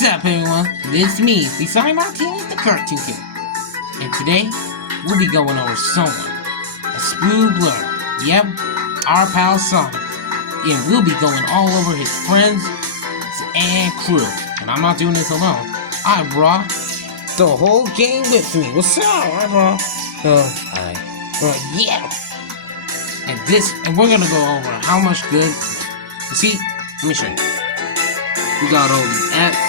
What's up, everyone? It's me, Sonny Martinez, the Cartoon Kid. And today, we'll be going over someone, a Sprue Blur. Yep, our pal Sonic. And we'll be going all over his friends and crew. And I'm not doing this alone. I brought the whole gang with me. What's up? I brought yeah. And we're gonna go over how much good. You see, let me show you. We got all the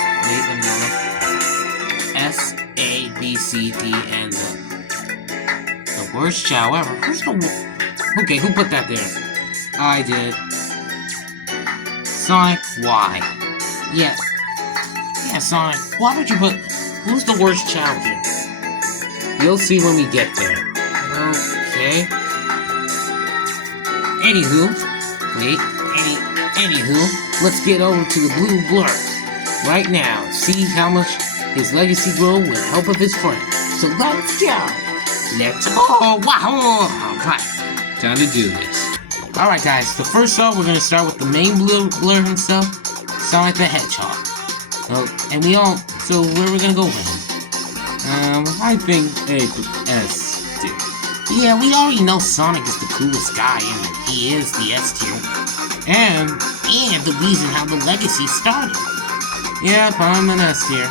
S, A, B, C, D, and the worst Chao ever. Okay, who put that there? I did. Sonic, why? Yes. Yeah, Sonic, why would you put... Who's the worst Chao here? You'll see when we get there. Okay. Anywho, let's get over to the Blue Blur right now. See how much his legacy grow with the help of his friends. So let's go! Let's go! Wahoo! Alright, time to do this. Alright guys, so first off, we're gonna start with the main Blur himself, Sonic the Hedgehog. And so where are we gonna go with him? I think S tier. Yeah, we already know Sonic is the coolest guy, and he is the S tier. And the reason how the legacy started. Yep, I'm an S tier.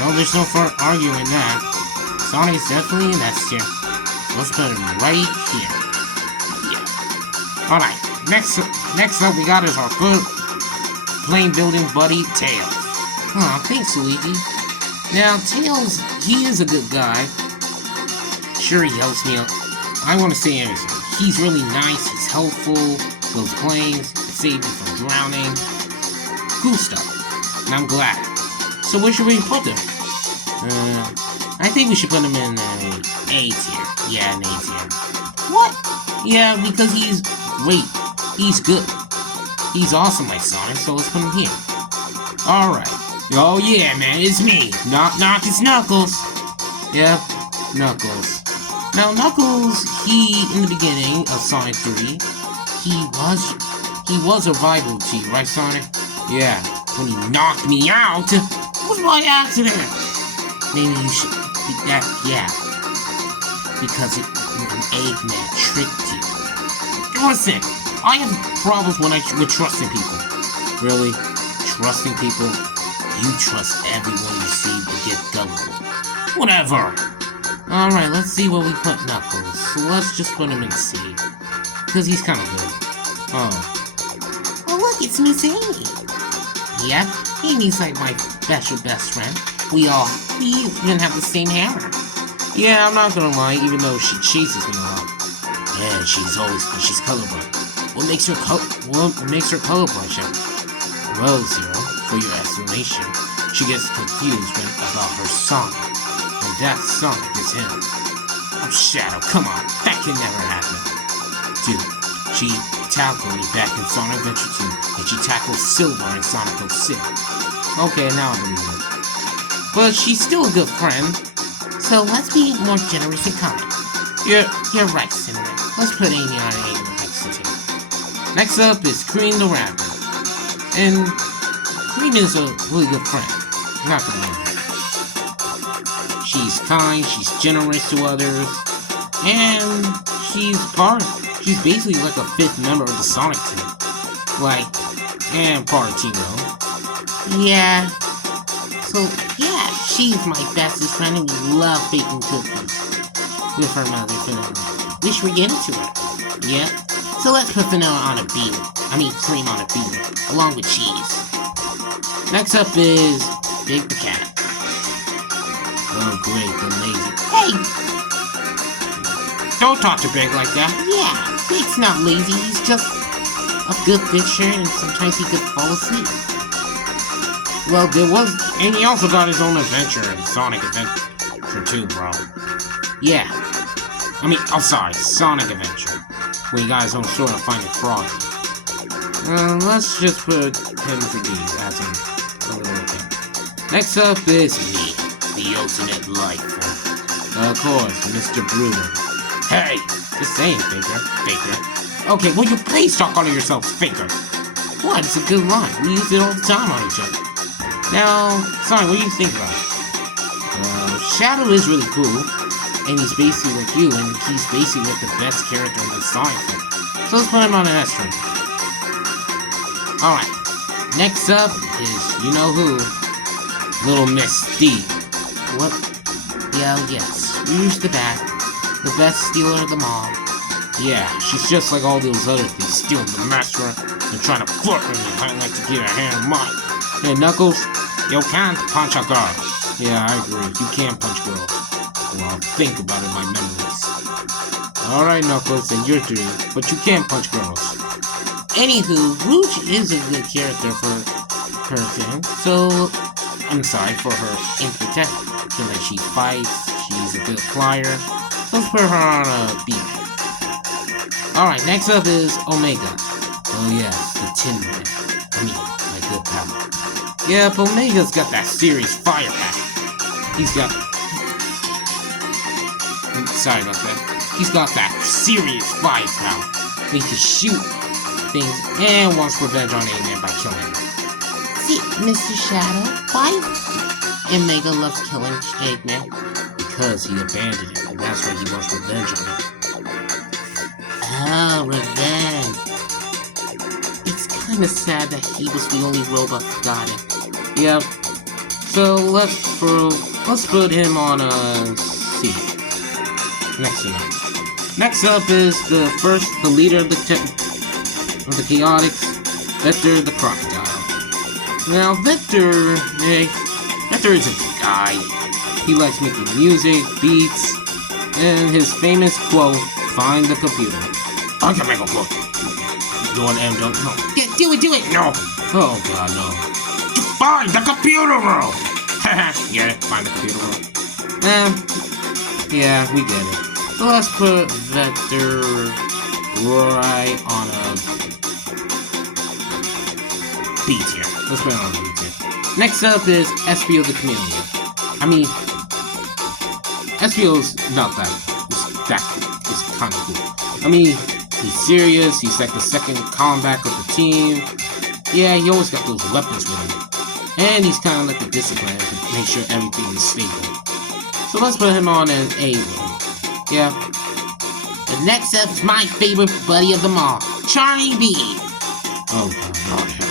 Well, there's no further arguing that. Sonic is definitely an S tier. Let's put him right here. Yeah. Alright, next up we got is our good plane building buddy, Tails. Aw, thanks, Luigi. Now, Tails, he is a good guy. Sure, he helps me out. I want to say everything. He's really nice, he's helpful, builds planes, saves me from drowning. Cool stuff. And I'm glad. So where should we put him? I think we should put him in A tier. Yeah, an A tier. What? Yeah, because he's great. He's good. He's awesome like Sonic, so let's put him here. Alright. Oh yeah, man, it's me. Knock, knock, it's Knuckles. Yep, Knuckles. Now, Knuckles, in the beginning of Sonic 3, he was a rival to you, right, Sonic? Yeah, when he knocked me out, it was by accident. Maybe you should beat that, yeah. Because an Eggman tricked you. Listen, I have problems with trusting people. Really? Trusting people? You trust everyone you see but get gullible. Whatever. Alright, let's see what we put Knuckles. So let's just put him in C. Because he's kind of good. Oh look, it's Miss Amy. Yep, Amy's like my special best friend. We even have the same hammer. Yeah, I'm not gonna lie, even though she chases me a lot. Yeah, she's colorblind. What makes her colorblind, Chef? Well, Zero, for your explanation, she gets confused about her Sonic. And that Sonic is him. Oh, Shadow, come on, that can never happen. Dude, she tackled me back in Sonic Adventure 2, and she tackled Silver in Sonic 06. Okay, now I believe it. But she's still a good friend, so let's be more generous and kind. You're right, Cinnamon. Let's put Amy on A next to him. Next up is Cream the Rapper. And Cream is a really good friend. Not gonna lie. She's kind, she's generous to others, and she's basically like a fifth member of the Sonic team. And part of Team Row. Yeah. So, yeah, she's my bestest friend and we love baking cookies with her mother, Vanilla. We should get into her. Yeah. So let's put Vanilla on a B. Cream on a B, along with cheese. Next up is Big the Cat. Oh, great, the lazy. Hey! Don't talk to Big like that. Yeah, Big's not lazy, he's just a good fisher, and sometimes he could fall asleep. Well, and he also got his own adventure in Sonic Adventure 2, bro. Yeah. Sonic Adventure. Where he got his own sword of finding Frog. Let's just put him for D, as in a little thing. Next up is me, the ultimate life form. Of course, Mr. Bruno. Hey! Just saying, Faker. Okay, will you please stop calling yourself Faker? What? It's a good line. We use it all the time on each other. Now, Sonic, what do you think about it? Shadow is really cool, and he's basically like you, and he's basically like the best character in the Sonic film. So let's put him on an S string. Alright, next up is, you know who? Little Miss D. What? Yeah, yes, Rouge the Bat, the best stealer of them all. Yeah, she's just like all those other thieves, stealing the master and trying to flirt with me. I'd like to get a hand in mine. Hey, Knuckles, you can't punch a girl. Yeah, I agree. You can't punch girls. Well, think about it, my memories. Alright, Knuckles, and your dream, but you can't punch girls. Anywho, Rouge is a good character for her thing, so I'm sorry for her impetus. Like she fights, she's a good flyer. So let's put her on a B. Alright, next up is Omega. Oh yes, the Tin Man. I mean, my good pal. Yep, Omega's got that serious fire pack. He's got... Sorry about that. He's got that serious firepower. He can shoot things and wants revenge on Eggman by killing him. See, Mr. Shadow, why Omega loves killing Eggman? Because he abandoned him, and that's why he wants revenge on him. Oh, revenge. It's kind of sad that he was the only robot who got it. Yep. So let's put him on a C. Next up is the leader of the Chaotix, Vector the Crocodile. Now Vector is a good guy. He likes making music, beats, and his famous quote, "Find the computer." I can make a quote. Go on, M, don't, no. Yeah, do it, no. Oh god, no. Find the computer room! Get it? Find the computer room. Yeah, we get it. So let's put Vector right on a B tier. Let's put it on a B tier. Next up is Espio the Chameleon. I mean, Espio's not that. It's kind of cool. I mean, he's serious. He's like the second combat of the team. Yeah, he always got those weapons with him. And he's kind of like the discipline to make sure everything is stable. So let's put him on an A rating. Yeah. The next up is my favorite buddy of them all, Charlie B. Oh god, not him.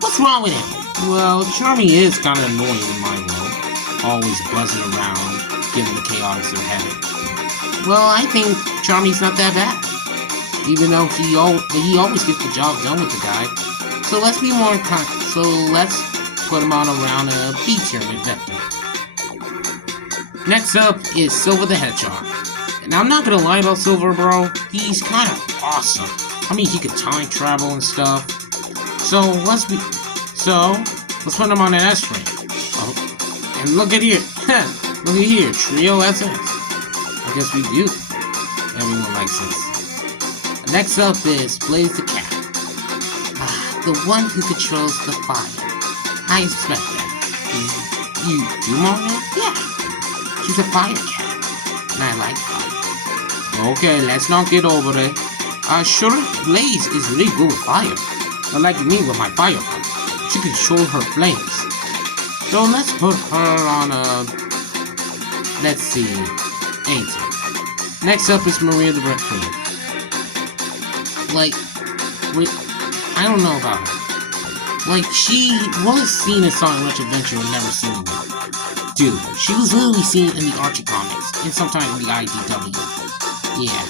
What's wrong with him? Well, Charmy is kind of annoying in my world. Always buzzing around, giving the Chaotix their headache. Well, I think Charmy's not that bad. Even though he always gets the job done with the guy. So let's be more so let's put him on around a B tier with Vector. Next up is Silver the Hedgehog. And I'm not gonna lie about Silver, bro. He's kind of awesome. I mean, he could time travel and stuff. So let's put him on an S rank. Oh, and look at here. Look at here, Trio SS. I guess we do. Everyone likes this. Next up is Blaze the Cat. The one who controls the fire. I expect that. You do, Mario? Yeah. She's a fire cat. And I like fire. Okay, let's not get over it. Sure, Blaze is really good with fire. Like me with my fire fight. She can control her flames. So let's put her on a... Let's see... 8. Next up is Maria the Raccoon. Like... I don't know about her. Like, she was seen in Sonic Rush Adventure and never seen again. Dude, she was literally seen in the Archie comics, and sometimes in the IDW. Yeah.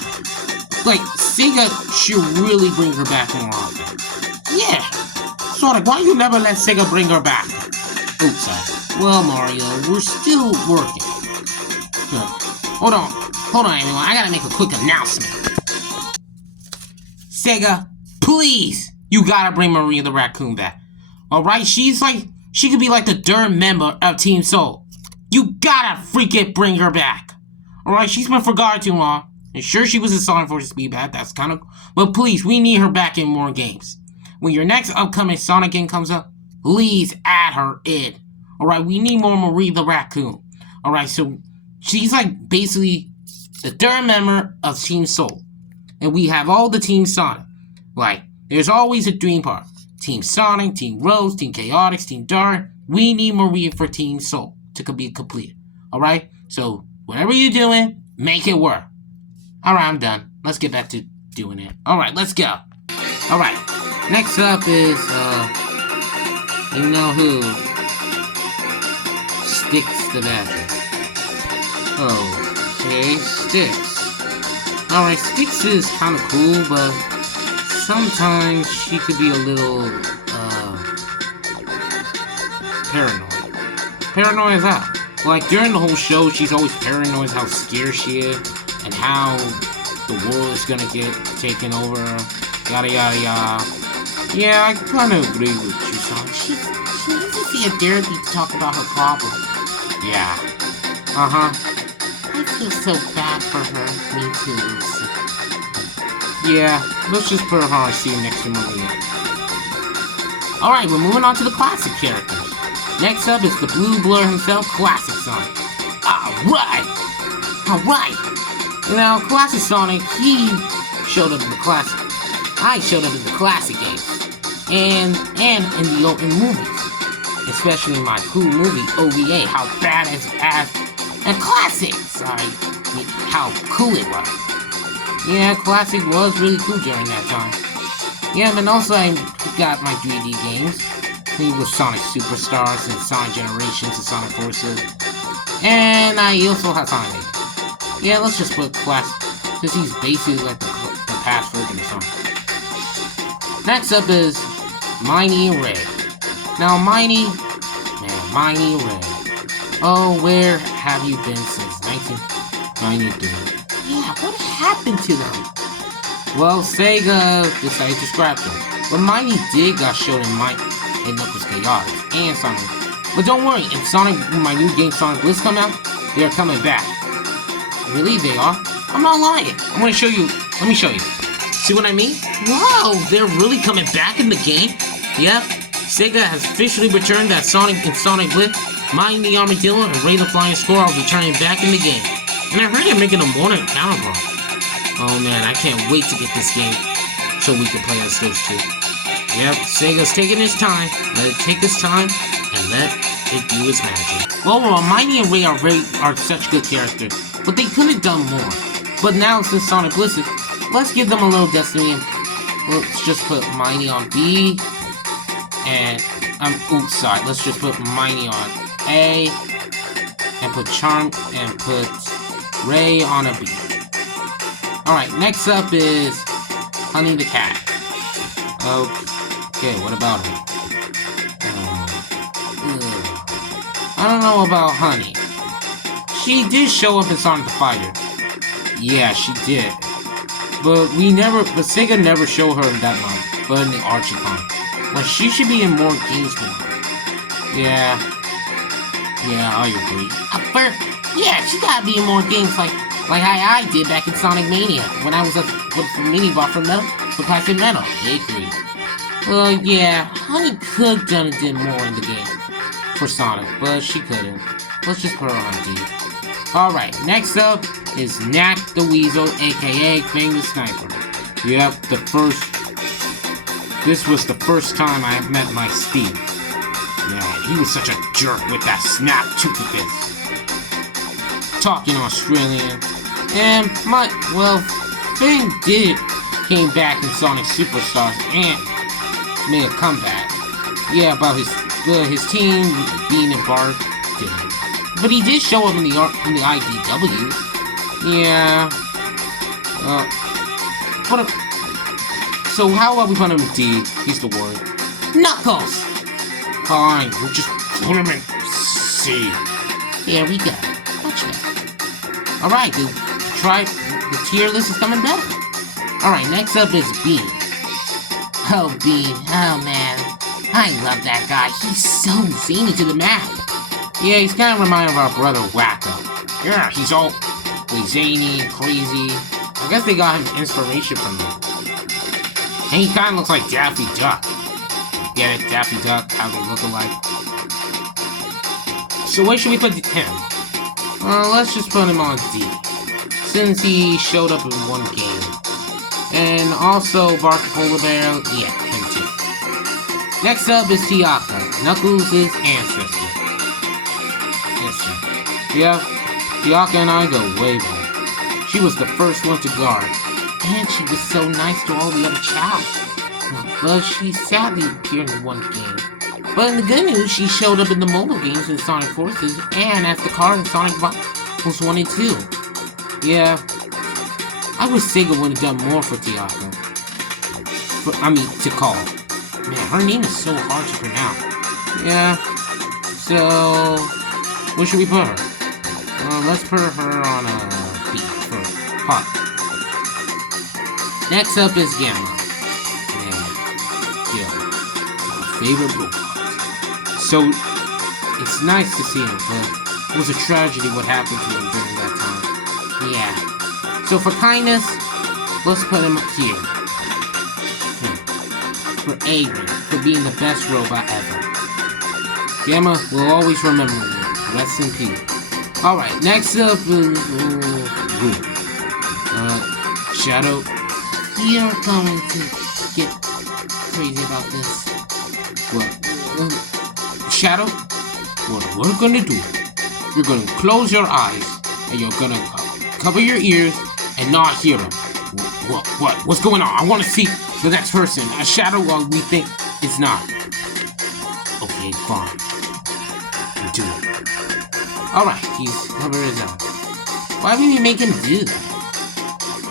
Like, Sega should really bring her back more often. Yeah. Sonic, why you never let Sega bring her back? Oops, sorry. Well, Mario, we're still working. Hold on, everyone. I gotta make a quick announcement. Sega, please, you gotta bring Maria the Raccoon back. Alright, she could be like the third member of Team Soul. You gotta freaking bring her back. Alright, she's been forgotten too long. And sure, she was in Sonic Forces Speedbat, that's kind of... But please, we need her back in more games. When your next upcoming Sonic game comes up, please add her in. Alright, we need more Marie the Raccoon. Alright, so she's like basically the third member of Team Soul. And we have all the Team Sonic. Like, there's always a dream part. Team Sonic, Team Rose, Team Chaotix, Team Dark. We need Maria for Team Soul to be complete. Alright? So, whatever you're doing, make it work. Alright, I'm done. Let's get back to doing it. Alright, let's go. Alright. Next up is, you know who? Sticks the Badger. Okay, Sticks. Alright, Sticks is kind of cool, but sometimes she could be a little, paranoid. Paranoid as that. Like, during the whole show, she's always paranoid how scared she is, and how the world is gonna get taken over, yada yada yada. Yeah, I kind of agree with you, son. She needs to see a therapy to talk about her problem. Yeah. I feel so bad for her. Me too. Yeah, let's just put her on scene next to Maria. Alright, we're moving on to the classic characters. Next up is the Blue Blur himself, Classic Sonic. Alright! Now, Classic Sonic, he showed up in the classic. I showed up in the classic games. And in the movies. Especially my cool movie, OVA, how badass and classic! How cool it was. Yeah, Classic was really cool during that time. Yeah, and also I got my 3D games. With Sonic Superstars and Sonic Generations and Sonic Forces. And I also have Sonic 8. Yeah, let's just put Classic, because he's basically like the past version of Sonic. Next up is Miney and Ray. Now, Miney and Ray. Oh, where have you been since 1993? Yeah, what happened to them? Well, Sega decided to scrap them. But Miney did got shown in and Knuckles Chaotix and Sonic. But don't worry, if Sonic, my new game Sonic Blitz come out, they are coming back. Really, they are? I'm not lying. I'm gonna show you. Let me show you. See what I mean? Wow, they're really coming back in the game? Yep. Sega has officially returned that Sonic and Sonic Blitz, Mighty the Armadillo, and Ray the Flying Squirrel are returning back in the game. And I heard they're making a modern counterpart. Oh man, I can't wait to get this game so we can play as those two. Yep, Sega's taking its time. Let it take its time and let it do its magic. Overall, Mighty and Ray are such good characters, but they could have done more. But now since Sonic Blitz, let's give them a little destiny. Let's just put Mighty on B, and oops, sorry. Let's just put Mighty on A, and put Charm and put Ray on a B. All right, next up is Honey the Cat. Okay, what about him? I don't know about Honey. She did show up in Sonic the Fighter. Yeah, she did. But Sega never showed her that much. But in the Archicon. Like, she should be in more games more. Yeah, I agree. Yeah, she gotta be in more games like I did back in Sonic Mania when I was with the mini-bot for Classic Metal. I agree. Well, yeah, Honey could did more in the game for Sonic, but she couldn't. Let's just put her on D. Alright, next up is Knack the Weasel, aka Fang the Sniper. Yep, this was the first time I met my Steve. Man, he was such a jerk with that snap tooth of his. Talking Australian. And Fang came back in Sonic Superstars and made a comeback. Yeah, about his team being embarked. But he did show up in the IDW. Yeah. So how about we put him in D? He's the word. Knuckles! Fine, we'll just put him in C. There we go. Much better. Alright, the tier list is coming better. Alright, next up is B. Oh, B. Oh, man. I love that guy. He's so zany to the map. Yeah, he's kind of reminded of our brother Wacko. Yeah, he's all zany and crazy. I guess they got him inspiration from him. And he kind of looks like Daffy Duck. Get it? Daffy Duck, how they look alike. So where should we put him? Let's just put him on D. Since he showed up in one game. And also Bark Polar Bear, yeah, him too. Next up is Tiaka, Knuckles' ancestor. Listen, yeah, Tiaka and I go way back. She was the first one to guard, and she was so nice to all the other Chao. But she sadly appeared in one game. But in the good news, she showed up in the mobile games in Sonic Forces and as the car in Sonic Battles 1 and 2. Yeah, I wish Sega would have done more for Tiaka. To call. Man, her name is so hard to pronounce. Yeah, so where should we put her? Let's put her on a B for pop. Next up is Gamma. Yeah, my favorite robot. So, it's nice to see him, but it was a tragedy what happened to him during that time. Yeah. So for kindness, let's put him here. For A ring, for being the best robot ever. Gamma will always remember you. Rest in peace. Alright, next up is... Shadow. You're going to get crazy about this. What? Shadow? What we're gonna do, you're gonna close your eyes, and you're gonna cover your ears and not hear them. What's going on? I want to see the next person. A shadow we think it's not. Okay, fine. Do it. Alright, he's cover his eyes. Why would we make him do that?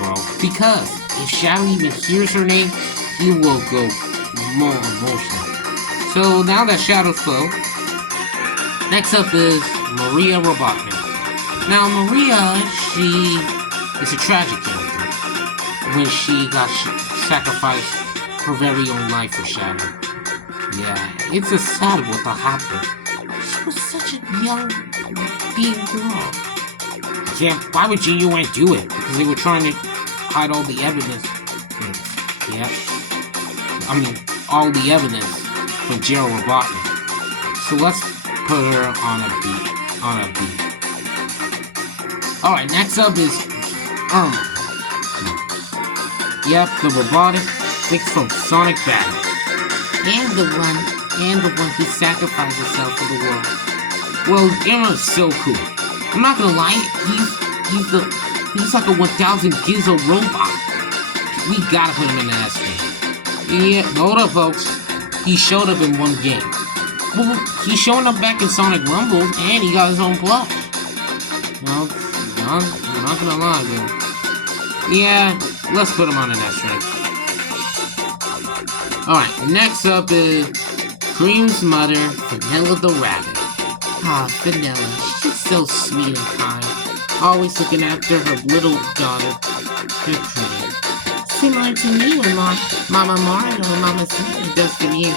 Well, because if Shadow even hears her name, he will go more emotional. So now that Shadow's closed, next up is Maria Robotnik. Now Maria, she is a tragic character when she got sacrificed her very own life for Shadow. Yeah, it's a sad what that happened. She was such a young being girl. Yeah, why would GUN do it? Because they were trying to hide all the evidence. Yeah. All the evidence from Gerald Robotnik. So let's put her on a B. Alright, next up is Irma. Yep, the robotic fix from Sonic Battle. And the one who sacrificed himself for the world. Well, Irma's so cool. I'm not gonna lie, he's like a 1000 Gizzo robot. We gotta put him in the S-Ring. Yeah, hold up, folks. He showed up in one game. Well, he's showing up back in Sonic Rumble, and he got his own plush. Well, I'm not gonna lie, man. Yeah, let's put him on an S-Ring. Alright, next up is Cream's mother, Vanilla the Rabbit. Ah, Vanilla, she's so sweet and kind. Always looking after her little daughter, her Cream. Similar to me when Mama Mario and Mama Sita does for me.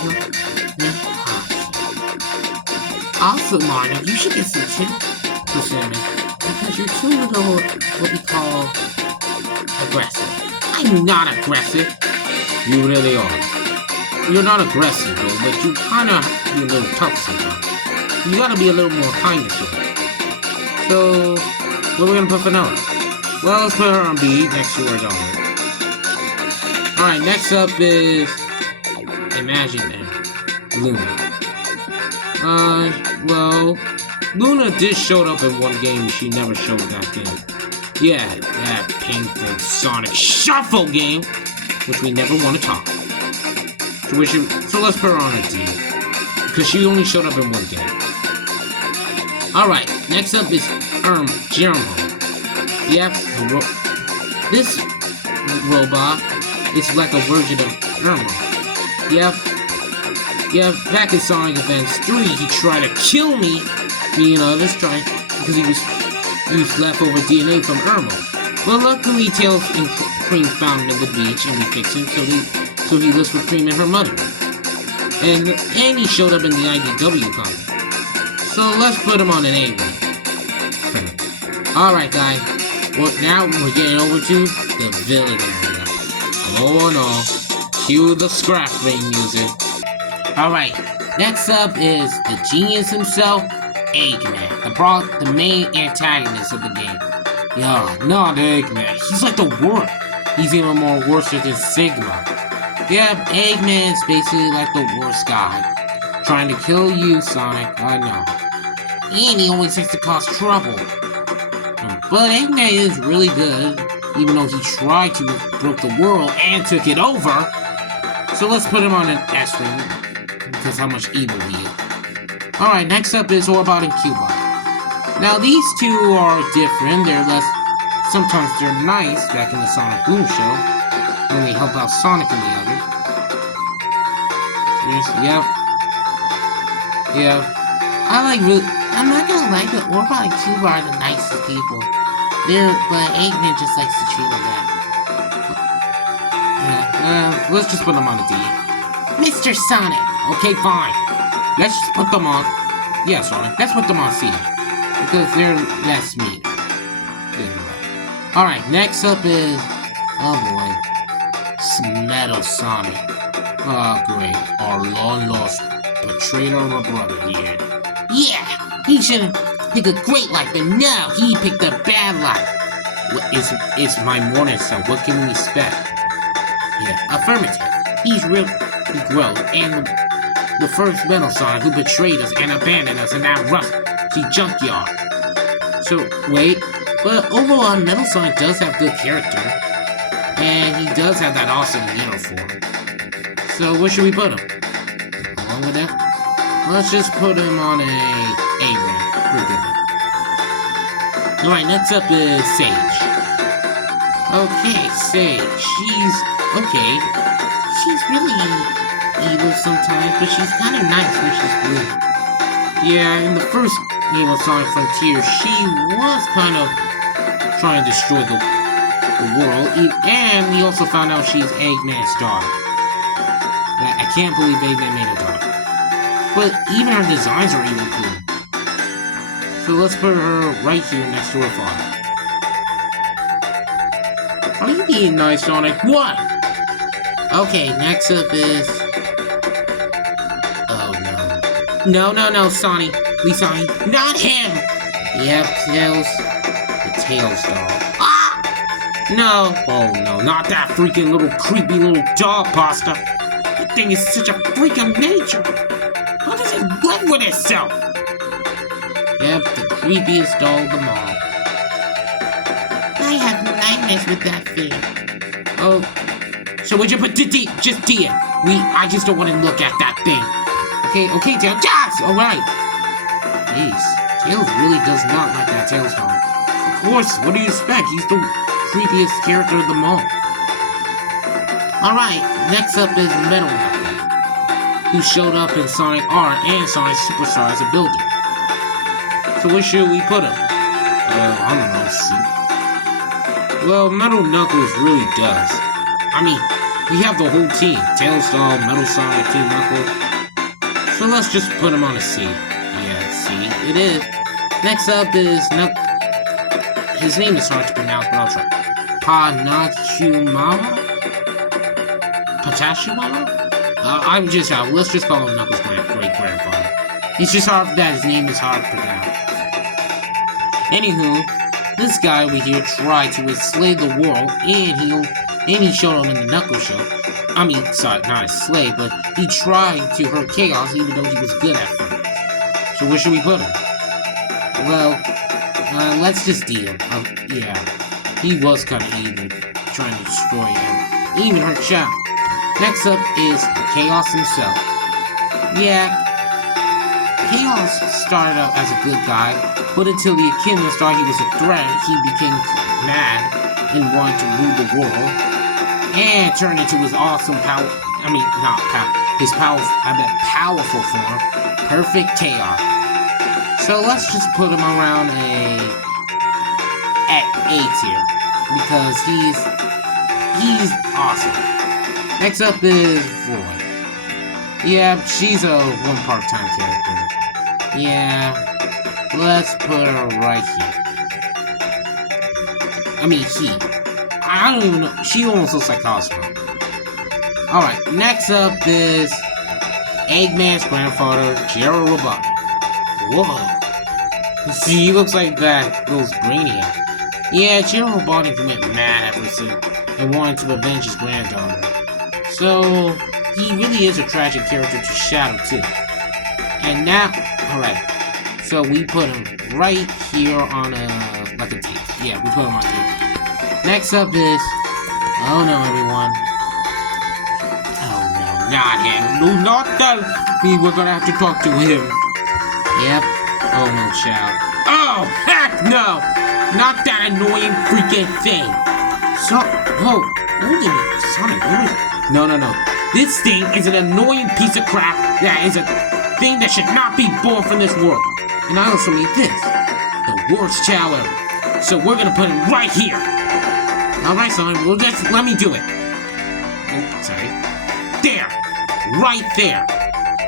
Also, Mario, you should get some tips for Cinnamon, because you're too little, what we call, aggressive. I'm not aggressive. You really are. You're not aggressive, though, but you kinda be a little tough sometimes. You gotta be a little more kind to her. So, what are we gonna put for Vanilla? Well, let's put her on B next to her daughter. Alright, next up is Imaginary Luna. Well, Luna did show up in one game, she never showed that game. Yeah, that painful Sonic Shuffle game, which we never want to talk. So let's put her on a D, because she only showed up in one game. Alright, next up is Germo. Yep, this robot is like a version of Irma. Yep, back in Sonic Advance 3, he tried to kill me, this time, because he used leftover DNA from Irma. Well, luckily, Tails and Cream found him at the beach, and we fixed him, so he lives with Cream and her mother. And he showed up in the IDW comic. So let's put him on an A ring. Alright, guys. Well, now we're getting over to the villain area. Oh no. Cue the scrap ring music. Alright, next up is the genius himself, Eggman. The main antagonist of the game. Yeah, not Eggman. He's like the worst. He's even more worse than Sigma. Yeah, Eggman's basically like the worst guy. Trying to kill you, Sonic, I know. And he always likes to cause trouble. But Eggman is really good, even though he tried to broke the world and took it over. So let's put him on an S ring, because how much evil he is. Alright, next up is Orbot and Cubot. Now these two are different, sometimes they're nice back in the Sonic Boom show, when they help out Sonic and the others. Yep. I'm not gonna lie, but Orbot and Cubot are the nicest people. But Eggman just likes to treat them bad. Let's just put them on a D. Mr. Sonic! Okay, fine. Let's just put them on... Yeah, Sonic, let's put them on C. Because they're less mean. Alright, next up is... Oh boy. Metal Sonic. Oh great. Our long-lost betrayer of a brother here. Yeah! He should've picked a great life, but no! He picked a bad life! It's my morning sun. What can we expect? Yeah, affirmative. He's really gross, and the first Metal Sonic who betrayed us and abandoned us in that rusty junkyard. So, wait, but overall, Metal Sonic does have good character, and he does have that awesome uniform. So, where should we put him? Along with that? Let's just put him on a A-rank. Pretty good. Alright, next up is Sage. Okay, Sage. She's okay. She's really evil sometimes, but she's kind of nice when she's blue. Yeah, in the first game of Sonic Frontier, she was kind of trying to destroy the world, and we also found out she's Eggman's daughter. I can't believe Eggman made a daughter. But even her designs are even cool. So let's put her right here next to her father. Are you being nice, Sonic? What? Okay, next up is... Oh no. No, Sonic. Please, Sonic. Not him! Yep, Tails. The Tails doll. Ah! No. Oh no, not that freaking little creepy little doll pasta. That thing is such a freak of nature. How does it live with itself? Yep, the creepiest doll of them all. I have nightmares with that thing. Oh, so would you put D? Just D it. I just don't want to look at that thing. Okay, Tails. Yes! Alright. Jeez, Tails really does not like that Tails doll. Of course, what do you expect? He's the creepiest character of them all. Alright, next up is Metal Knuckles, who showed up in Sonic R and Sonic Superstar as a builder. So where should we put him? I don't know, see. Well, Metal Knuckles really does. I mean, we have the whole team. Tails doll, Metal Sonic, Team Knuckles. So let's just put him on a C. Yeah, C, it is. Next up is his name is hard to pronounce, but I'll try. Patachumara? I'm just out. Let's just call him Knuckles' great-grandfather. It's just hard that his name is hard to pronounce. Anywho, this guy over here tried to enslave the world, and he showed him in the Knuckles show. I mean, sorry, not a slave, but he tried to hurt Chaos even though he was good at first. So where should we put him? Well, let's just D him. Yeah, he was kind of evil, trying to destroy him. He even hurt Chao. Next up is Chaos himself. Yeah, Chaos started out as a good guy, but until the Echidnas thought he was a threat, he became mad and wanted to rule the world, and turned into his awesome power. I mean, not power. His powerful form, Perfect Chaos. So let's just put him around at A tier because he's awesome. Next up is Void. Yeah, she's a one part-time character. Yeah, let's put her right here. I mean, I don't even know. She almost looks like Cosmo. Alright, next up is Eggman's grandfather, Gerald Robotnik. Whoa. See, he looks like those Brainiac. Yeah, Gerald Robotnik went mad ever since and wanted to avenge his granddaughter. So, he really is a tragic character to Shadow, too. And now, alright. So, we put him right here on like a tape. Yeah, we put him on tape. Next up is, oh no, everyone. Oh no, not him. Do not tell me we're gonna have to talk to him. Yep. Oh no, Chao. Oh, heck no! Not that annoying freaking thing. So, whoa. Hold on, Sonic, no. This thing is an annoying piece of crap that is a thing that should not be born from this world. And I also need this. The worst Chao ever. So we're gonna put him right here. Alright, Sonic, well, just let me do it. Oh, sorry. There! Right there!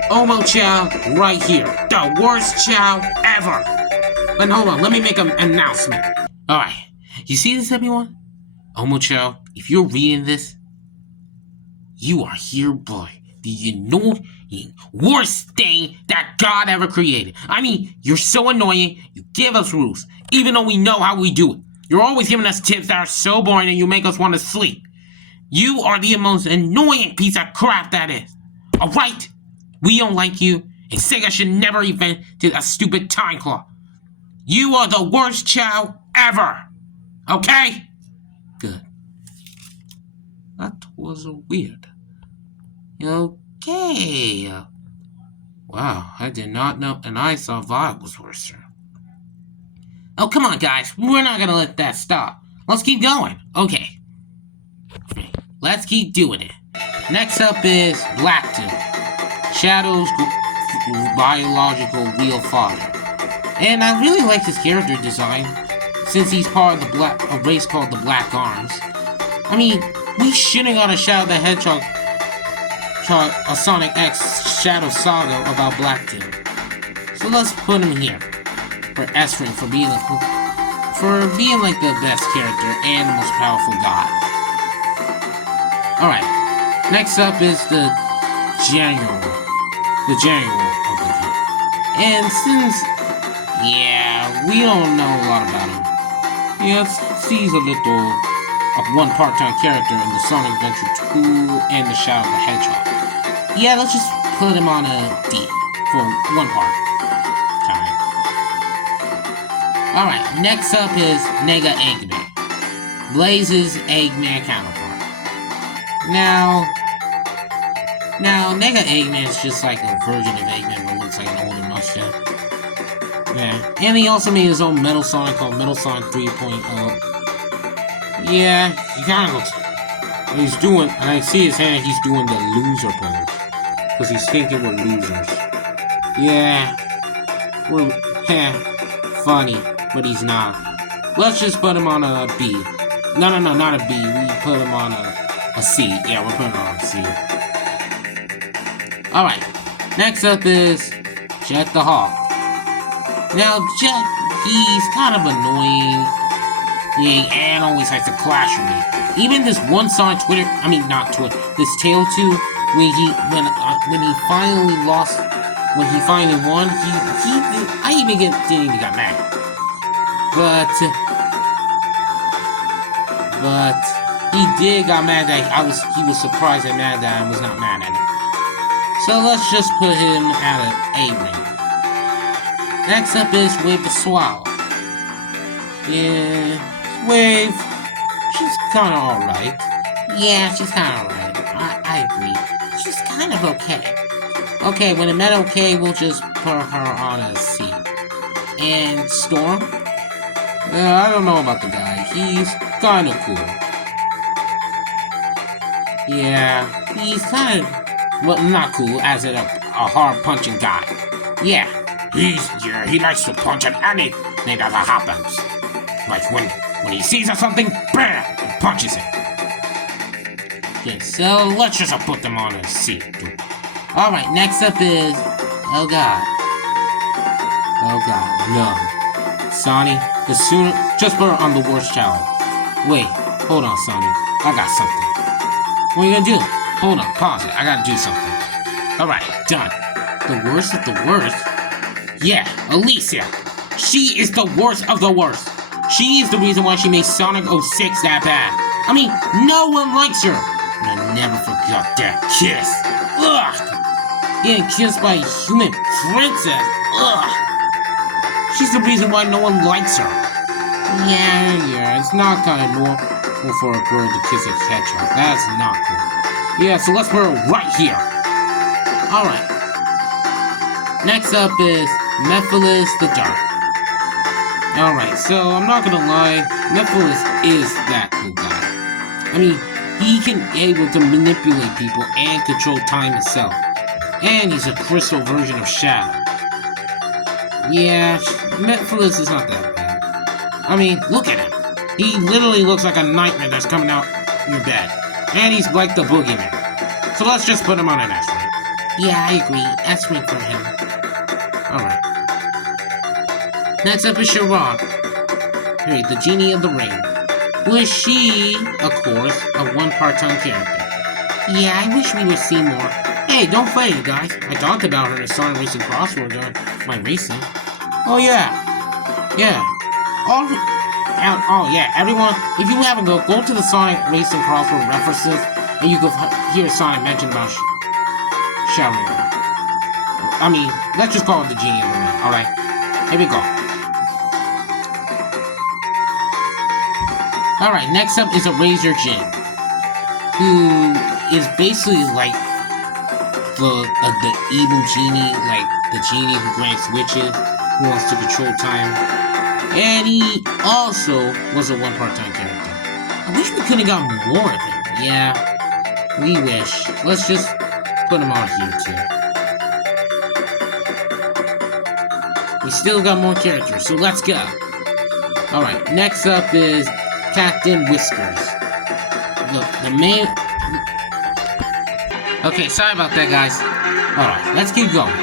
Omo Chao, right here. The worst Chao ever! And hold on, let me make an announcement. Alright, you see this, everyone? Omo Chao, if you're reading this, you are hereby the annoying worst thing that God ever created. I mean, you're so annoying, you give us rules, even though we know how we do it. You're always giving us tips that are so boring and you make us want to sleep. You are the most annoying piece of crap that is. Alright? We don't like you, and Sega should never invented a stupid time clock. You are the worst Chao ever. Okay? Good. That was weird. Okay. Wow, I did not know, and I thought Vibe was worse. Oh, come on, guys. We're not gonna let that stop. Let's keep going. Okay. Let's keep doing it. Next up is Blacktooth, Shadow's biological real father. And I really like his character design, since he's part of a race called the Black Arms. I mean, we shitting on a Shadow the Hedgehog, a Sonic X Shadow Saga about Blacktooth. So let's put him here. For S-Ring, for being like the best character and the most powerful god. Alright, next up is the General of the game. And since, yeah, we don't know a lot about him. Yeah, he's a little, one part-time character in the Sonic Adventure 2 and the Shadow the Hedgehog. Yeah, let's just put him on a D for one part. Alright, next up is Nega Eggman, Blaze's Eggman counterpart. Now, Nega Eggman is just like a version of Eggman, but looks like an older mustache. Yeah, and he also made his own Metal Sonic called Metal Sonic 3.0. Yeah, he kind of looks. He's doing, and I see his hand, he's doing the loser pose. Because he's thinking we're losers. Yeah, funny. But he's not. Let's just put him on a B. No, not a B. We put him on a C. Yeah, we're putting him on a C. Alright. Next up is Jet the Hawk. Now, Jet, he's kind of annoying. Yeah, and always likes to clash with me. Even this one Sonic Twitter, I mean, not Twitter, this Tale 2, when he finally lost, when he finally won, I even didn't even get mad. But he did got mad that he was surprised and mad that I was not mad at him. So let's just put him at an A-ring. Next up is Wave the Swallow. Yeah, Wave, she's kinda alright. Yeah, she's kinda alright. I agree. She's kind of okay. Okay, when it meant okay, we'll just put her on a C. And Storm? I don't know about the guy. He's kind of cool. Yeah, he's kind of, well, not cool, as in a hard-punching guy. Yeah, he likes to punch at anything that happens. Like when he sees something, bam, he punches it. Okay, so let's just put them on a C. Alright, next up is, oh god, no. Sonny, the sooner, just put her on the worst Chao. Wait, hold on, Sonny. I got something. What are you gonna do? Hold on, pause it. I gotta do something. Alright, done. The worst of the worst? Yeah, Alicia. She is the worst of the worst. She is the reason why she made Sonic 06 that bad. I mean, no one likes her. And I never forgot that. kiss. Ugh. Getting kissed by a human princess. Ugh. She's the reason why no one likes her. Yeah, it's not kind of normal for a girl to kiss a hedgehog. That's not cool. Yeah, so let's put her right here. Alright. Next up is Mephiles the Dark. Alright, so I'm not gonna lie, Mephiles is that cool guy. I mean, he can able to manipulate people and control time itself. And he's a crystal version of Shadow. Yeah, Mephiles is not that bad. I mean, look at him. He literally looks like a nightmare that's coming out your bed. And he's like the boogeyman. So let's just put him on an S-rank. Yeah, I agree. S-rank for him. Alright. Next up is Sharon. Hey, the Genie of the Ring. Who is she, of course, a one part-time character. Yeah, I wish we would see more. Hey, don't play it, guys. I talked about her in Sonic Racing Crossword on my racing. Oh, yeah. Yeah. Oh, yeah, everyone, if you haven't go to the Sonic Racing Crossword references, and you can hear Sonic mention about Sharon. I mean, let's just call it the Genie of the Ring, alright? Here we go. Alright, next up is a Razor Jin, who is basically like the evil genie, like the genie who grants wishes, who wants to control time. And he also was a one part-time character. I wish we could have got more of him. Yeah, we wish. Let's just put him on here too. We still got more characters, so let's go. Alright, next up is Captain Whiskers. The main... Okay, sorry about that, guys. Alright, let's keep going.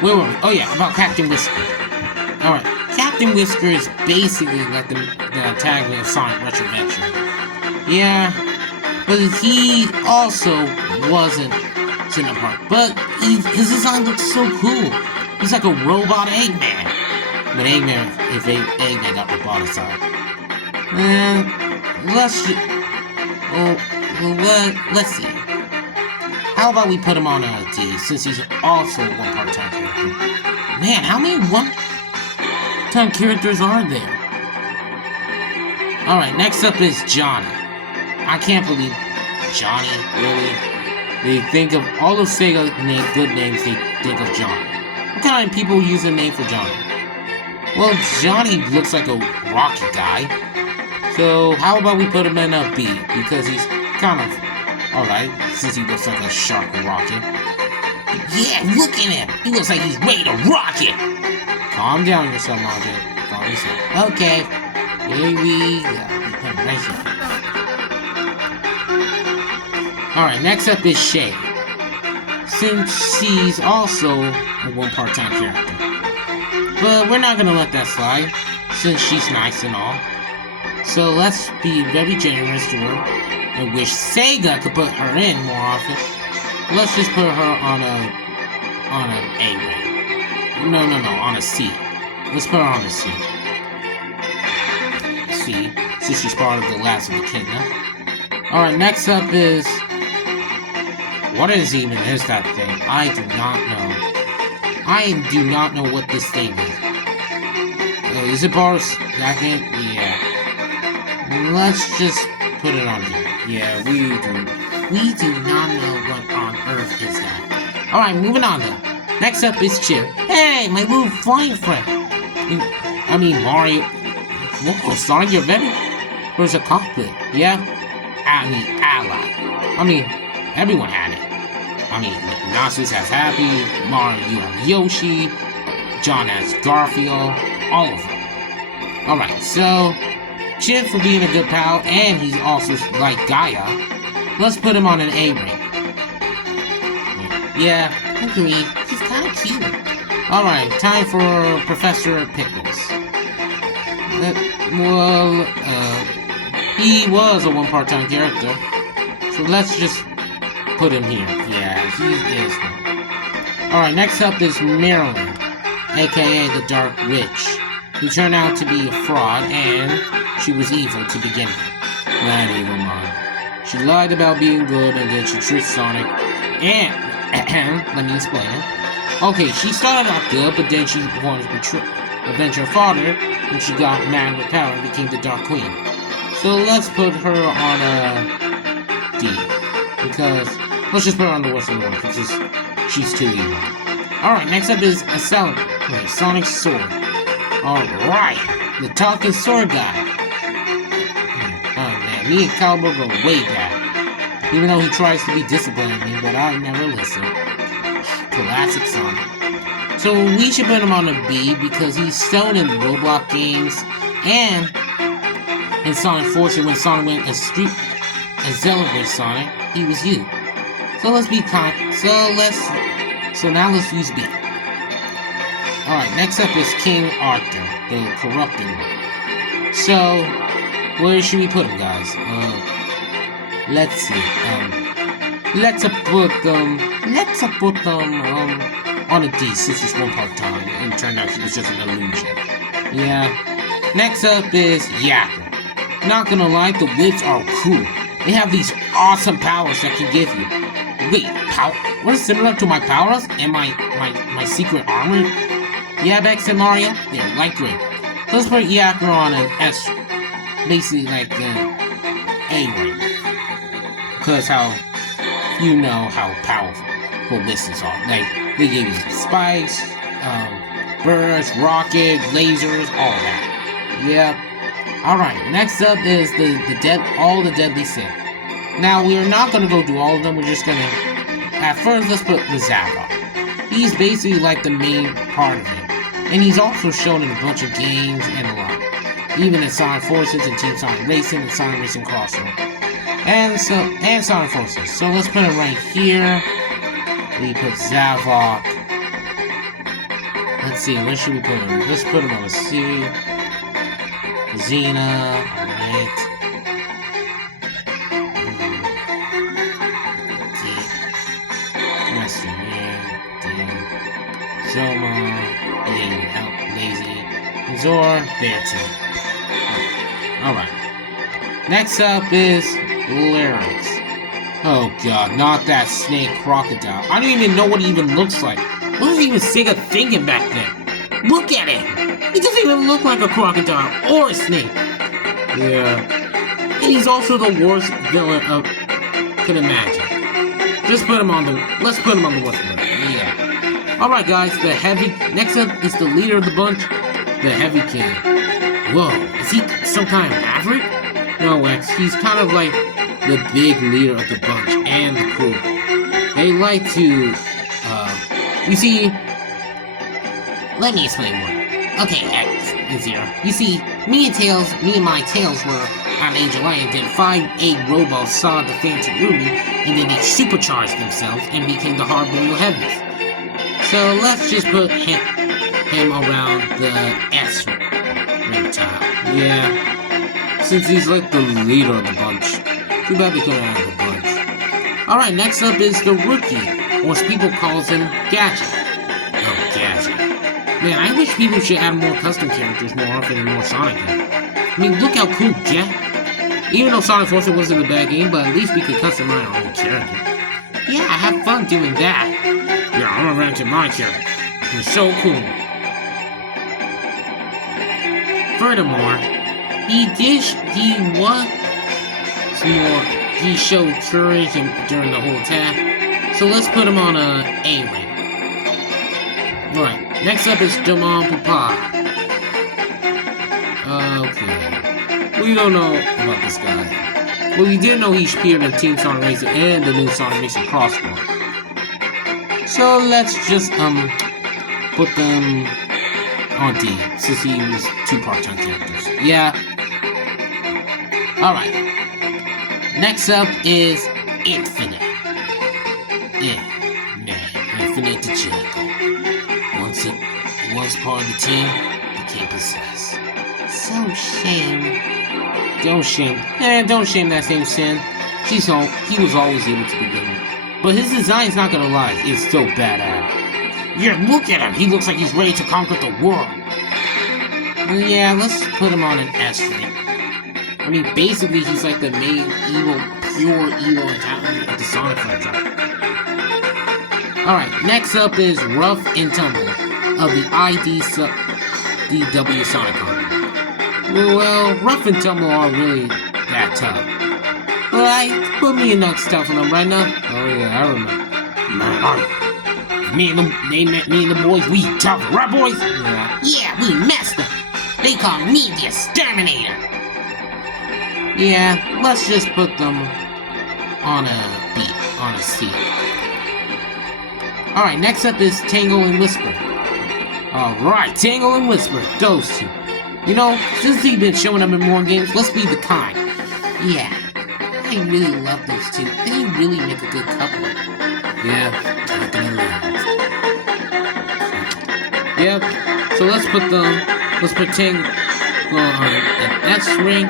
Where were we? Oh yeah, about Captain Whisker. Alright, Captain Whisker is basically like the antagonist of Sonic Retroventure. Yeah, but he also wasn't Cinnamon Park. But his design looks so cool. He's like a robot Eggman. But Eggman, if Eggman got roboticized. Let's see. How about we put him on a D, since he's also a one part-time character. Man, how many one-time characters are there? Alright, next up is Johnny. I can't believe Johnny, really? They think of all those Sega good names, they think of Johnny. What kind of people use a name for Johnny? Well, Johnny looks like a rocky guy. So, how about we put him in a B, because he's kind of alright, since he looks like a shark rocket. Yeah, look at him! He looks like he's ready to rock it! Calm down yourself, Margaret. Calm yourself. Okay. Here we go. Put him right here. Alright, next up is Shay. Since she's also a one part-time character. But we're not gonna let that slide, since she's nice and all. So let's be very generous to her, and wish Sega could put her in more often. Let's just put her on an A rank. No, on a C. Let's put her on a C. C, since she's part of the last of the kingdom. Alright, next up is... What is that thing? I do not know. I do not know what this thing is. Is it Boris? Second? Yeah. Let's just put it on here. Yeah, we do not know what on earth is that. Alright, moving on though. Next up is Chip. Hey, my little flying friend. I mean, Mario. Whoa, Sonic, you're very... Where's a cockpit? Yeah? I mean, ally. I mean, everyone had it. I mean, Nasus has Happy, Mario, you have Yoshi, John has Garfield, all of them. Alright, so... Chip for being a good pal, and he's also like Gaia. Let's put him on an A rank. Yeah, agree. He's kind of cute. Alright, time for Professor Pickles. He was a one part-time character. So let's just put him here. Yeah, he is one. Alright, next up is Marilyn, aka the Dark Witch, who turned out to be a fraud, and she was evil to begin with. Not evil, Mom. She lied about being good, and then she tricked Sonic And let me explain it. Okay, she started off good, but then she wanted to avenge her father, and she got mad with power and became the Dark Queen. So let's put her on a D, because let's just put her on the worst of the worst, because she's too evil. Alright, next up is a Sonic Sword. Alright, the talking sword guy. Oh man, me and Caliber go way back. Even though he tries to be disciplining me, but I never listen. Classic Sonic. So we should put him on a B because he's shown in Roblox games and in Sonic Forces when Sonic went as Celebrate Sonic, he was you. So let's be kind. So now let's use B. Alright, next up is King Arthur, the corrupting one. So where should we put him, guys? Let's see. Let's put them on a D since it's one part time and it turned out he was just an illusion. Yeah. Next up is Yacker. Not gonna lie, the whips are cool. They have these awesome powers that can give you. Wait, what is similar to my powers and my secret armor? Yeah, Bex and Mario, they're light green. Let's put Yacker on an S, basically like the A ring. Because how you know how powerful ballistics are. Like, they give you spikes, bursts, rockets, lasers, all that. Yep. Alright, next up is all the deadly sin. Now, we are not going to go through all of them, we're just going to... At first, let's put the Zappa. He's basically like the main part of it. And he's also shown in a bunch of games and a lot. Even in Sonic Forces and Team Sonic Racing and Sonic Racing Crossover. And Sonic Forces. So let's put him right here. We put Zavok. Let's see, where should we put him? Let's put him on a C. Xena, alright. D. Master Man, D. Zoma, Lazy. Zor, there too. Alright. Next up is Larynx. Oh god, not that snake crocodile. I don't even know what he even looks like. What was even Sega thinking back then? Look at it! He doesn't even look like a crocodile or a snake. Yeah. And he's also the worst villain I could imagine. Let's put him on the worst one. Yeah. Alright guys, next up is the leader of the bunch, the Heavy King. Whoa, is he some kind of maverick? No, X, he's kind of like the big leader of the bunch and the crew. They like to, you see, let me explain more. Okay, X and Zero. You see, me and my Tails were on Angel Island, then 5 egg robots saw the Phantom Ruby, and then they supercharged themselves and became the hard-boiled heavies. So let's just put him around the S ring tile. Yeah. Since he's like the leader of the bunch. Too bad we couldn't have a bunch. Alright, next up is the Rookie, or as people calls him, Gadget. Oh, Gadget. Man, I wish people should add more custom characters more often in more Sonic games. I mean, look how cool Jet. Even though Sonic Forces wasn't a bad game, but at least we could customize our own character. Yeah, I have fun doing that. Yeah, I'm gonna run into my character. It's so cool. Furthermore, he showed courage during the whole attack. So let's put him on a A rank. Alright, next up is Domon Papa. Okay. We don't know about this guy. Well, we did know he appeared in Team Sonic Racing and the new Sonic Racing Crossover. So let's just, put them on D, since he was 2 part-time characters. Yeah. Alright. Next up is Infinite. Infinite to Jericho. Once part of the team, became possessed. So shame. Don't shame that same sin. He was always able to begin with. But his design's not gonna lie, it's still badass. Yeah, look at him! He looks like he's ready to conquer the world. Yeah, let's put him on an S rank. I mean, basically, he's like the main evil, pure evil antagonist of the Sonic franchise. Alright, next up is Rough and Tumble of the IDW Sonic Army. Well, Rough and Tumble aren't really that tough. But I put me enough stuff on them right now. Oh yeah, I remember. Me and the boys, we tough, right boys? Yeah, we messed them. They call me the Exterminator. Yeah, let's just put them on a C. Alright, next up is Tangle and Whisper. Alright, Tangle and Whisper, those two. You know, since they've been showing up in more games, let's be the kind. Yeah, I really love those two. They really make a good couple. Yeah, not gonna lie. Yep, so let's put Tangle on an S ring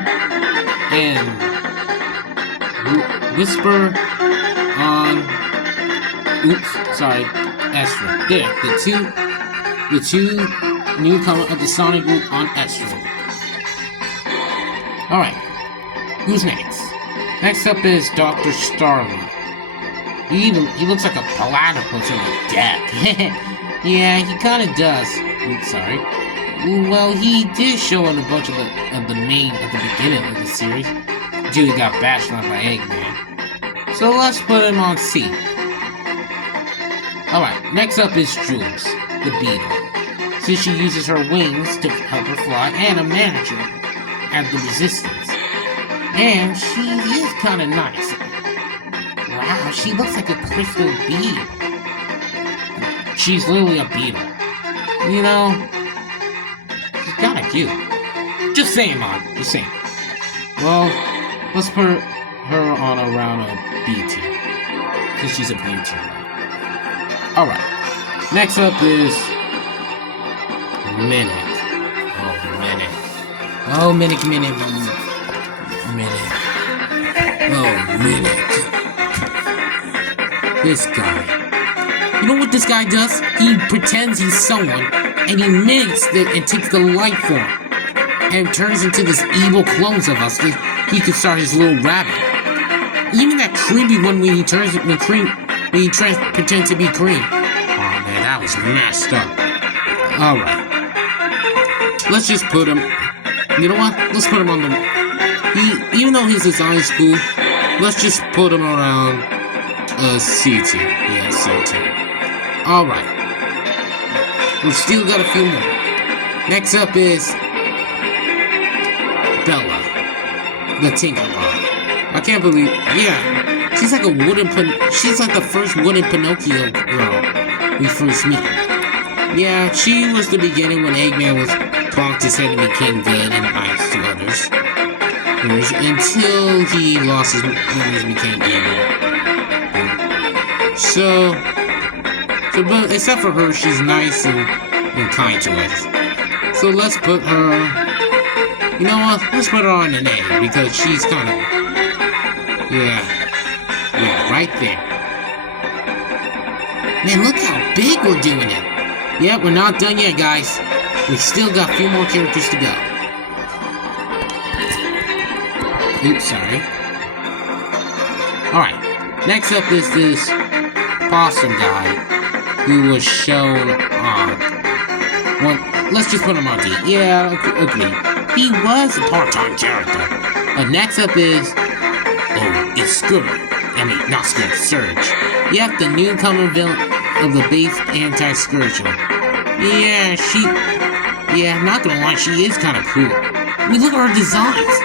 and Whisper on S ring. There, the two newcomer of the Sonic group on S ring. Alright, who's next? Next up is Dr. Starling. He looks like a platypus on a deck. Yeah, he kinda does. Oops, sorry. Well, he did show on a bunch of the beginning of the series. Until he got bashed on by Eggman. So let's put him on C. Alright, next up is Jules, the Beetle. Since she uses her wings to help her fly, and a manager at the Resistance. And she is kinda nice. Wow, she looks like a crystal bead. She's literally a beetle. You know, she's kinda cute. Just saying, Mom. Just saying. Well, let's put her on around a B tier. Because she's a B tier. Alright. Next up is Minute. Oh, Minute. This guy. You know what this guy does? He pretends he's someone, and he mimics it and takes the life form, and turns into this evil clones of us. He could start his little rabbit. Even that creepy one when he pretends to be Cream. Oh man, that was messed up. Alright. Let's just put him. You know what? Let's put him on the. Even though his design's cool, let's just put him around C tier. Yeah, C tier. Alright. We've still got a few more. Next up is Bella, the Tinkerbell. I can't believe. Yeah, she's like she's like the first wooden Pinocchio girl we first meet. Yeah, she was the beginning when Eggman was bonked his head and became good and nice to others. Until he lost his memories and became evil. So, but except for her, she's nice and kind to us. So let's put her. You know what? Let's put her on an A because she's kind of. Yeah, right there. Man, look how big we're doing it. Yeah, we're not done yet, guys. We still got a few more characters to go. Oops, sorry. Alright, next up is this possum guy who was shown on. Well, let's just put him on D. Yeah, okay. He was a part-time character. Next up is. Oh, it's Scooter. I mean, not Scooter, Surge. Yep, the newcomer villain of the base anti-Scourge. Yeah, yeah, not gonna lie, she is kind of cool. I mean, look at her designs.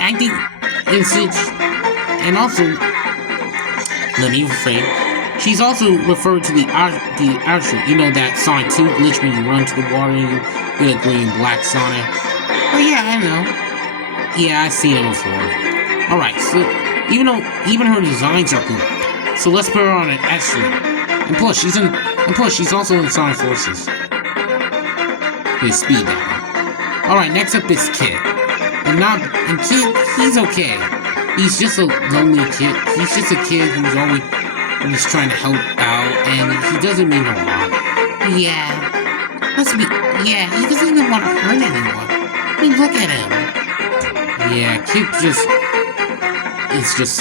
I think and also, let me refrain. She's also referred to the outro. You know that Sonic 2 glitch when you run to the water and you get a green and black Sonic? Oh yeah, I know. Yeah, I've seen it before. Alright, so even her designs are cool. So let's put her on an S ring. And plus she's also in Sonic Forces. His speed down. Alright, next up is Kid. And Kid, he's okay. He's just a lonely kid. He's just a kid who's trying to help out, and he doesn't mean no harm. Yeah, he doesn't even want to hurt anyone. I mean, look at him. Yeah, Kid it's just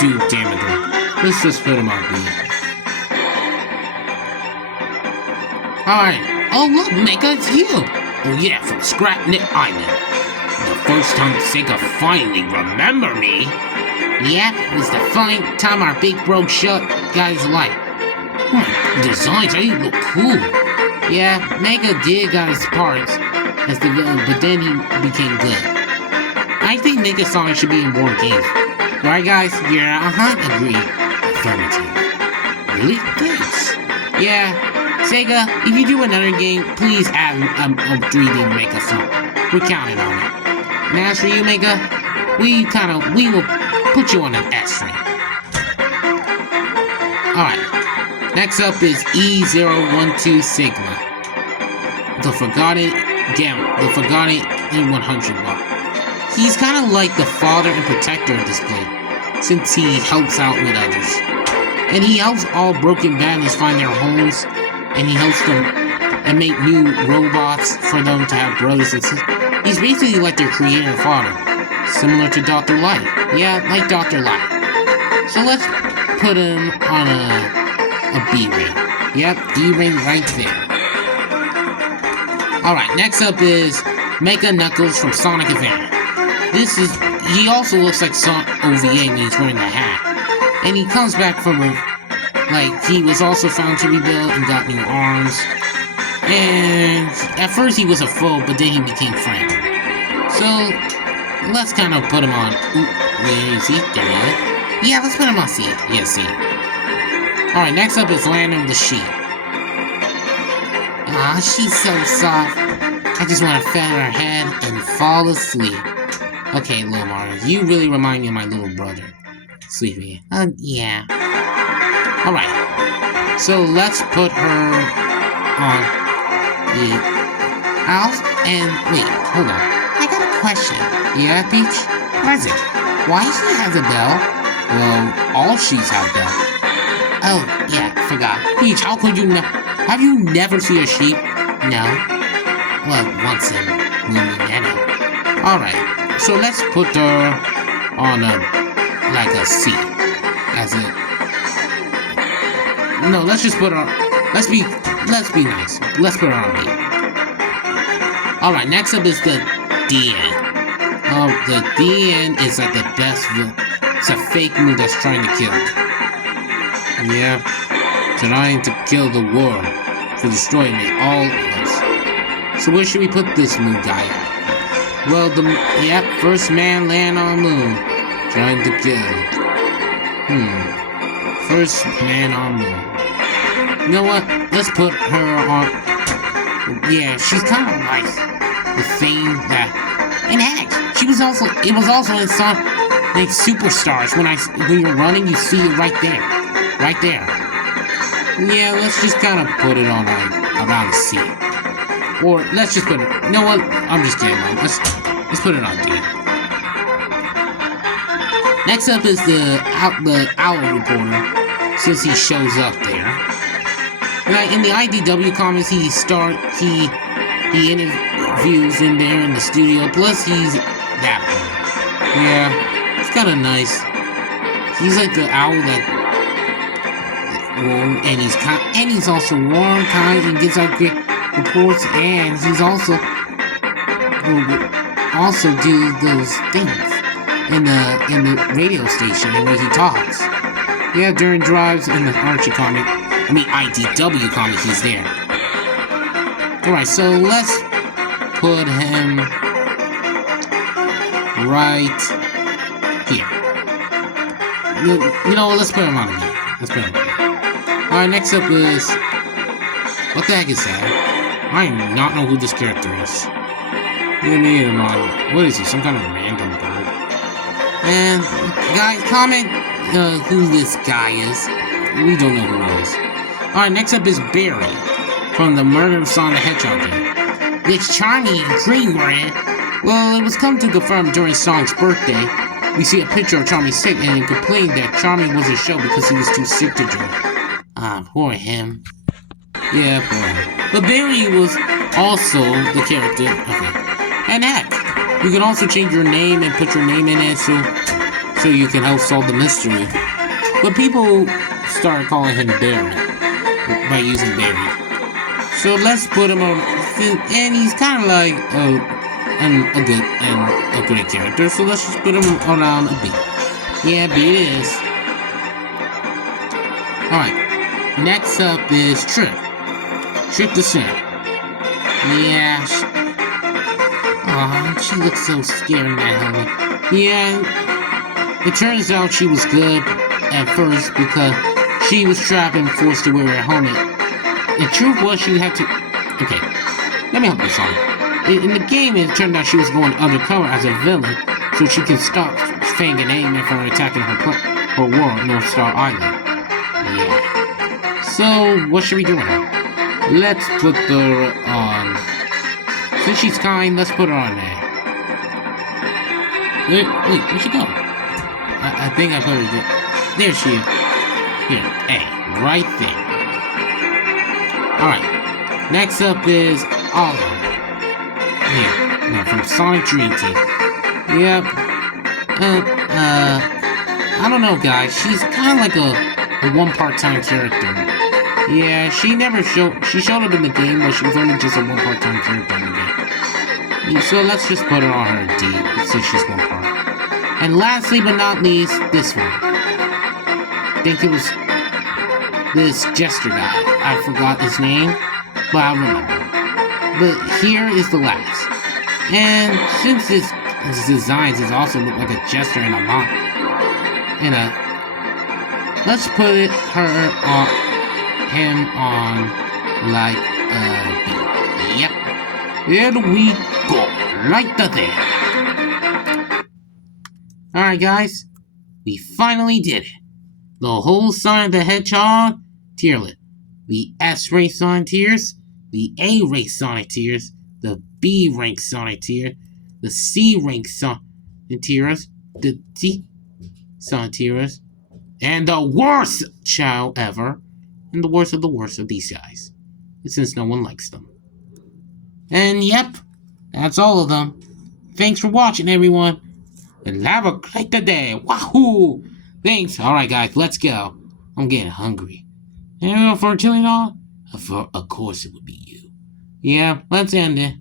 too damn adorable. Let's just put him on B. Alright. Oh, look, Mecha, it's you. Oh, yeah, from Scrapnip Island. The first time Sega finally remember me. Yeah, it was the fine time our big bro shut guys like. Designs, they look cool. Yeah, Mega did got his parts as the villain, but then he became good. I think Mega Sonic should be in more games. Right, guys? Yeah, agreed. Affirmative. Really? Thanks. Yeah, Sega, if you do another game, please add a 3D Mega Sonic. We're counting on it. And as for you, Mega, we will put you on an S rank. Alright. Next up is E012 Sigma. The Forgotten in 100 Watt. He's kind of like the father and protector of this blade, since he helps out with others. And he helps all broken bandits find their homes, and he helps them and make new robots for them to have brothers and sisters. He's basically like their creator father, similar to Dr. Light. Yeah, like Dr. Light. So let's put him on a B ring. Yep, D ring right there. Alright, next up is Mega Knuckles from Sonic Adventure. He also looks like Sonic OVA when he's wearing the hat. And he comes back from he was also found to rebuild and got new arms. And at first he was a foe, but then he became friend. So, let's kind of put him on, where is he? There he is. Yeah, let's put him on C. Yeah, C. Alright, next up is Lantern the Sheep. Aw, she's so soft. I just want to feather her head and fall asleep. Okay, little Mario, you really remind me of my little brother. Sleepy. Yeah. Alright. So let's put her on the house. And wait, hold on. I got a question. Yeah, Peach? What is it? Why she has a bell? Well, all sheets have bells. Oh, yeah, forgot. Peach, how could you know? Have you never seen a sheep? No. Well, once in Lumina. Alright, so let's put her on a C. As a... No, let's just put her... Let's be nice. Let's put her on B. Alright, next up is the DN. The DN is like the best... It's a fake move that's trying to kill. Yeah, trying to kill the world for destroying it, all of us. So where should we put this moon guy at? Well, first man land on moon, trying to kill. First man on moon. You know what? Let's put her on. Yeah, she's kind of like the thing that. And heck, it was also in Sonic Superstars. When you're running, you see it right there. Right there. Yeah, let's just kind of put it on around C. Or let's just put it. You know what? I'm just kidding, man. Let's put it on D. Next up is the Owl Reporter, since he shows up there. In the IDW comics, he interviews in there in the studio. Plus, he's that one. Yeah, it's kind of nice. He's like the owl that. And he's also warm, kind, and gives out great reports, and he's also do those things in the radio station where he talks. Yeah, during drives in the IDW comic, he's there. Alright, so let's put him right here. You know what, let's put him on again. Let's put him on. Alright, next up is... What the heck is that? I do not know who this character is. What is he? Some kind of random bird? And, guys, comment who this guy is. We don't know who he is. Alright, next up is Barry from the Murder of Sonic the Hedgehog game. Which Charmy and Green were in. Well, it was come to confirm during Sonic's birthday. We see a picture of Charmy sick, and he complained that Charmy wasn't show because he was too sick to drink. Poor him. Yeah, poor him. But Barry was also the character. Okay. And heck, you can also change your name and put your name in it so you can help solve the mystery. But people started calling him Barry by using Barry. So let's put him on, and he's kind of like a great character. So let's just put him around a B. Yeah, B it is. All right. Next up is Trip. Trip the Sim. Yeah. She looks so scared in that helmet. Yeah. It turns out she was good at first because she was trapped and forced to wear a helmet. The truth was she had to... Okay, let me help you, Sean. In the game, it turned out she was going undercover as a villain, so she could stop Fang and Eggman from attacking her world, North Star Island. Yeah. So, what should we do with her? Let's put her on... Since she's kind, let's put her on there. Wait, where'd she go? I think I put her there. There she is. Here, A, right there. Alright, next up is Olive. Here, now from Sonic Dream Team. Yep. I don't know, guys. She's kind of like a one part-time character. Yeah, she showed up in the game, but she was only just a one part-time character in the game. So let's just put her on her D, since she's one part. And lastly but not least, this one. I think it was this jester guy. I forgot his name, but I remember. But here is the last. And since his designs is also look like a jester and a monk, let's put him on like B. Yep. There we go. Right there. Alright, guys. We finally did it. The whole Sonic the Hedgehog tier list. The S-rank Sonic tiers, the A-rank Sonic tiers, the B-rank Sonic tier, the C-rank Sonic tiers, the D Sonic tiers, and the worst Chao ever, and the worst of these guys, since no one likes them. And yep, that's all of them. Thanks for watching, everyone, and have a great day. Wahoo! Thanks. Alright, guys, let's go. I'm getting hungry. And for killing all, of course it would be you. Yeah, let's end it.